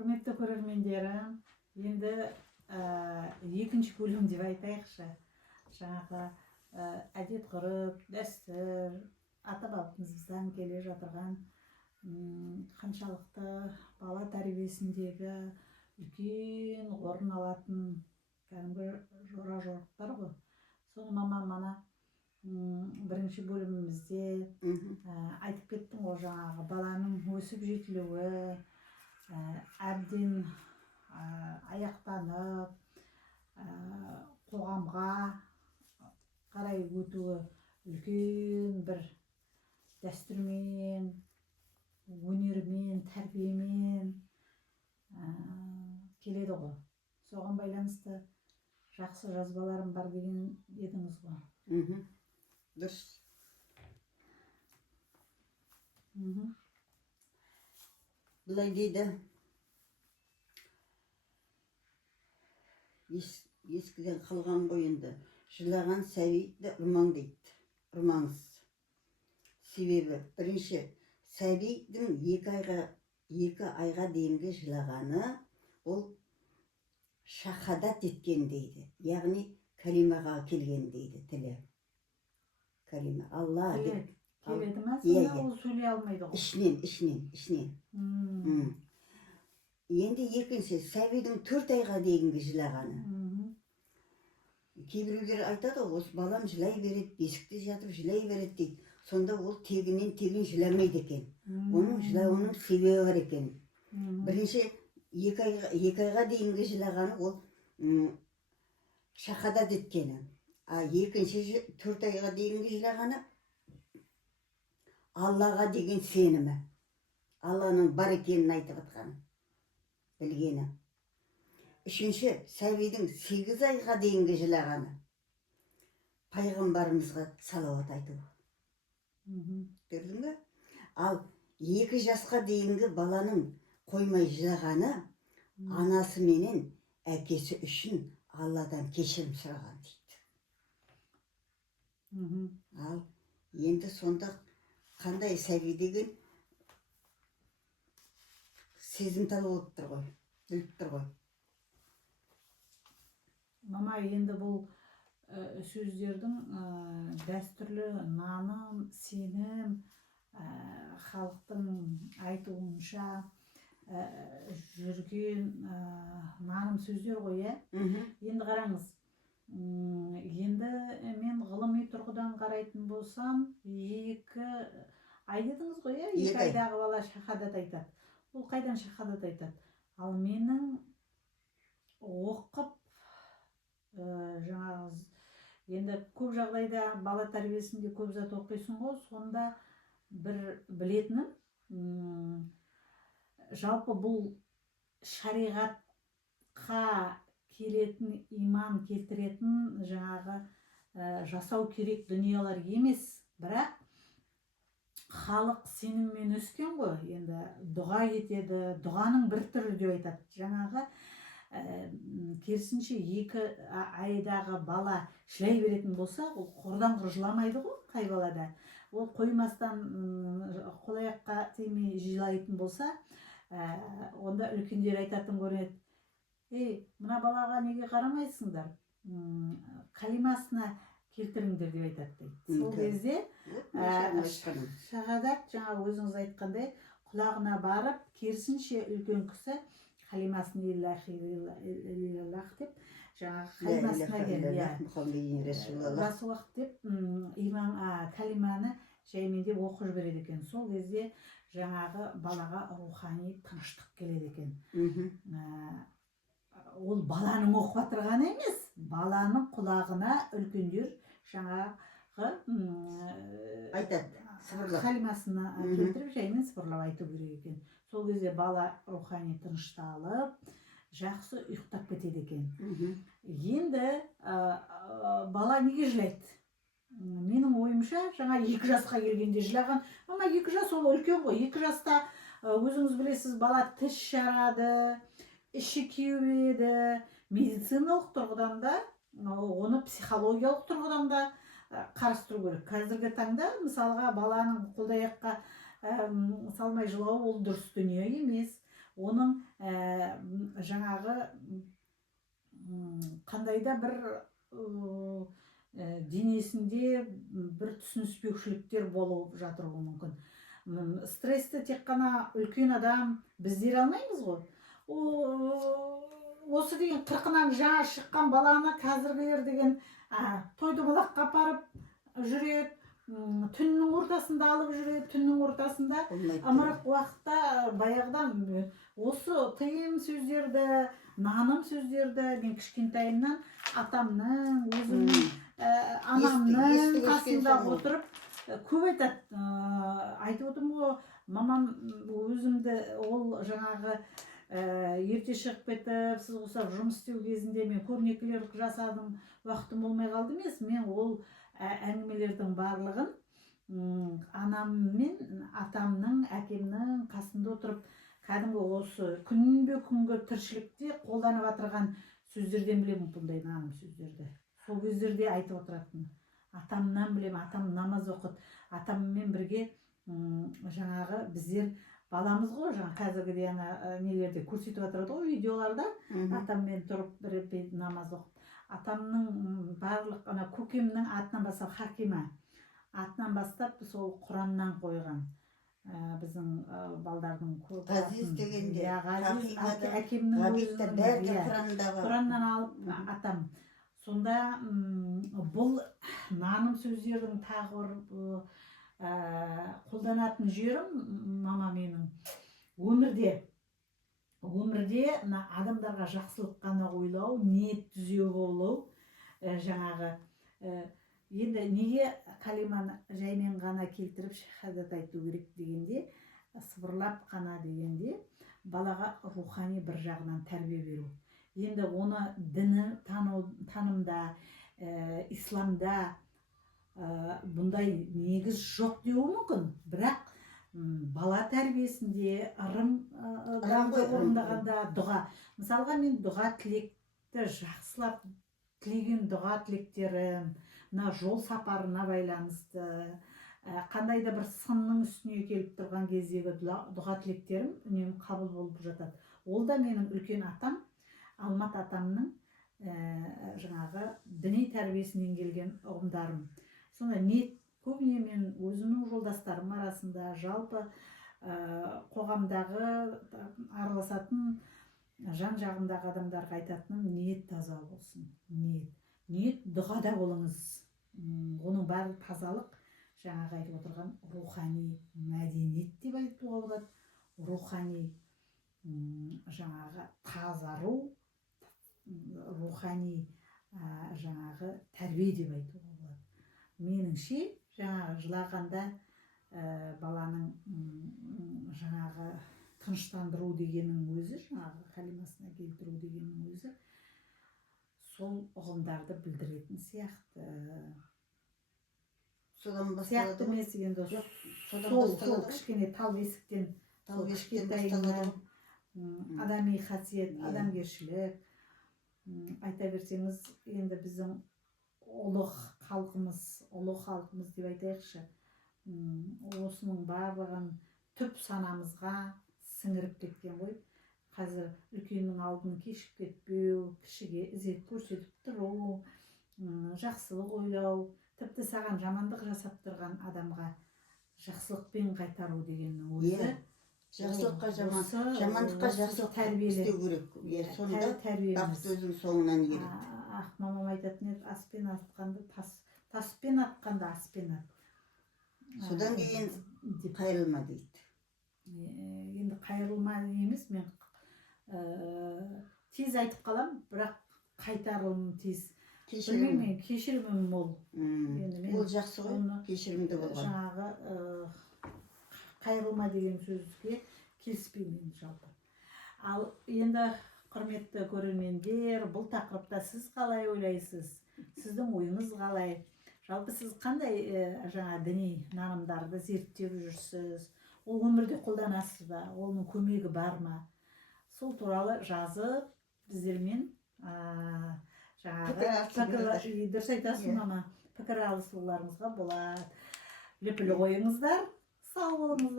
Құрметті көрермендерім, енді екінші бөлім деп айтайықшы. Жаңағы әдет ғұрып, дәстүр, ата-бабамыздан келе жатырған қаншалықты бала тәрбиесіндегі үлкен орын алатын кәдімгі жора-жорықтар ғой. Соны мама мана бірінші бөлімімізде айтып кеттің ғой, жаңағы баланың өсіп жетілуі, әбден аяқтанып, қоғамға қарай өтуі үлкен бір дәстүрмен, өнермен, тәрбиемен келеді ғой. Соған байланысты жақсы жазбаларым бар деген едіңіз ғой. Дұрыс. Бұлай дейді, ескіден қалған ғой енді, жылаған сәбиді ұрмаң дейді, ұрмаңыз. Себебі, бірінші, сәбидің 2 айға дейінгі жылағаны, ол шахадат еткен дейді, яғни калимаға келген дейді тілі. Калима, Алла деп. Келеді ма? Сені ол сөйлей алмайды ғой. Ішінен. Енді екінші, сәбидің 4 айға дейінгі жылағаны. Кейбіреулер айтады, осы балам жылай береді, бесікте жатып жылай береді дейді. Сонда ол тегінен жыламайды екен. Оның жылауының себебі бар екен. Бірінші, 2 айға дейінгі жылағаны ол шахадат еткені. Екінші, 4 айға дейінгі жылағаны Аллаға деген сенімі. Алланың бар екенін айтып атқаны, білгені. Үшінші, сәбидің 8 айға дейінгі жылағаны пайғамбарымызға салауат айту. Көрдің бе? Ал 2 жасқа дейінгі баланың қоймай жылағаны анасы менен әкесі үшін Алладан кешірім сұраған дейді. Ал енді сонда қандай сәби деген сезімтал болып тұр ғой, біліп тұр ғой. Мама, енді бұл сөздердің дәстүрлі наным, сенім, халықтың айтуынша жүрген наным сөздер ғой, Енді қараңыз, енді мен ғылыми тұрғыдан қарайтын болсам, 2 ай дедіңіз ғой, 2 айдағы бала шахадат айтады. Ол қайдан шахадат айтады? Ал менің оқып, жаңағы, енді көп жағдайда бала тәрбиесінде көп зат оқисың ғой, сонда бір білетінім, жалпы бұл шариғатқа келетін, иман келтіретін жаңағы жасау керек дүниелер емес, бірақ халық сеніммен өскен ғой, енді дұға етеді, дұғаның бір түрі деп айтады. Жаңағы керісінше 2 айдағы бала жылай беретін болса, ол құрдан құр жыламайды ғой, қай балада. Ол қоймастан қол-аяққа тимей жылайтын болса, онда үлкендер айтатын көрінеді. Мына балаға неге қарамайсыңдар? Калимасына келтіріңдер деп айтады. Сол кезде шахадат, жаңа өзіңіз айтқандай, құлағына барып, керісінше үлкен кісі калимасын илаллах деп, жаңағы калимасына келді. Расуллах деп, калиманы жаймен деп оқып жібереді екен. Сол кезде жаңағы балаға рухани тыныштық келеді екен. Ол баланың оқып отырғаны емес, баланың құлағына үлкендер жаңағы айтады, калимасына келтіріп жаймен сыбырлап айту керек екен. Сол кезде бала рухани тынышталып, жақсы ұйықтап кетеді екен. Енді бала неге жылайды? Менің ойымша, жаңа 2 жасқа келгенде жылаған, ama 2 жас ол үлкен ғой. 2 жаста өзіңіз білесіз, бала тіс жарады, іші кеуеді, медициналық тұрғыдан да, оны психологиялық тұрғыдан да қарастыру керек. Қазіргі таңда, мысалға, баланың қол-аяққа салмай жылауы ол дұрыс дүние емес. Оның жаңағы қандайда бір денесінде бір түсініспеушіліктер болып жатыруы мүмкін. Стрессті тек қана үлкен адам біздер алмаймыз ғой. Осы деген 40-нан жаңа шыққан баланы қазіргілер деген тойды балаққа апарып жүреді, түннің ортасында алып жүреді, түннің ортасында ымырық уақытта баяғыдан осы тыйым сөздерді, наным сөздерді мен кішкентайымнан атамның, өзімнің анамның қасында отырып көп айтады. Айтып отырмын ғой, мамам өзімді ол жаңағы ерте шығып кетіп, сіз қосап жұмыс істеу кезінде мен көрнекілер жасадым, уақытым болмай қалды емес. Мен ол әңгімелердің барлығын анам мен атамның, әкемнің қасында отырып, кәдімгі осы күнбе күнгі тіршілікте қолданып отырған сөздерден білемін, бұндай наным сөздерді. Сол кездерде айтып отыратын. Атамнан білемін, атам намаз оқыды. Атаммен бірге жаңағы біздер баламыз ғой, жаңа қазіргі нелерде көрсетіп отырады ғой, видеоларда. Атаммен тұрып бір намаз оқып. Атамның барлық көкемнің атынан бастап Хакима атынан бастап сол Құраннан қойған. Біздің балдардың Ғазиз дегенде, әкемнің Құраннан алып атам. Сонда бұл наным сөздердің тағы қолданатын жерім, мама менің өмірде адамдарға жақсылық қана ойлау, ниет түзеу болу, жаңағы енді неге калиманы жаймен ғана келтіріп шахадат айту керек дегенде, сыбырлап қана дегенде, балаға рухани бір жағынан тәрбие беру. Енді оны діні танымда, исламда бұндай негіз жоқ деуі мүмкін, бірақ бала тәрбиесінде ырым орындағанда дұға. Мысалға мен дұға тілекті жақсылап тілеген дұға тілектерім, жол сапарына байланысты, қандайда бір сынның үстіне келіп тұрған кездегі дұға тілектерім үнемі қабыл болып жатады. Ол да менің үлкен атам, Алмат атамның жаңағы діни тәрбиесінен келген ұғымдарым. Сонда ниет көбіне мен өзімнің жолдастарым арасында, жалпы қоғамдағы араласатын жан жағымдағы адамдарға айтатыным, ниет таза болсын. Ниет дұғада болыңыз. Оның бәрі тазалық, жаңағы айтып отырған рухани мәдениет деп айтуға болады. Рухани жаңағы тазару, рухани жаңағы тәрбие деп айтуға болады. Меніңше жаңағы жылағанда баланың жаңағы тыныштандыру дегеннің өзі, жаңағы калимасына келтіру дегеннің өзі сол ұғымдарды білдіретін сияқты. Содан басталады емес дегенде сол кішкене тал бесіктен, кішкентайынан адами қасиет, адамгершілік айта берсеңіз, енді біздің ұлы халқымыз деп айтайықшы, осының барлығын түп санамызға сіңіріп кеткен ғой. Қазір үлкеннің алдын кешіп кетпеу, кішіге ізет көрсетіп тұру, жақсылық ойлау, тіпті саған жамандық жасап тұрған адамға жақсылықпен қайтару дегеннің өзі. Жақсылыққа жамандыққа жақсылық тәрбиелеу керек. Сонда бақыт өзің соңынан ереді. Мамам айтатын еді, таспен атқанда аспен ат. Содан кейін қайрылма дейді. Енді қайрылма емес, мен тез айтып қалам, бірақ қайтарылым тез. Білмеймін, кешірімім мол. Ол жақсы ғой, кешірімді болған. Жаңағы қайрылма деген сөзге келіспеймін жалпы. Ал енді құрметті көрермендер, бұл тақырыпта сіз қалай ойлайсыз? Сіздің ойыңыз қалай? Жалпы сіз қандай жаңа діни нанымдарды зерттеп жүрсіз? Ол өмірде қолданасыз ба? Оның көмегі бар ма? Сол туралы жазып, біздермен жаңағы дұрыс айтасың, мама, пікір алысуларыңызға болады. Лүпіл қойыңыздар, сау болыңыздар.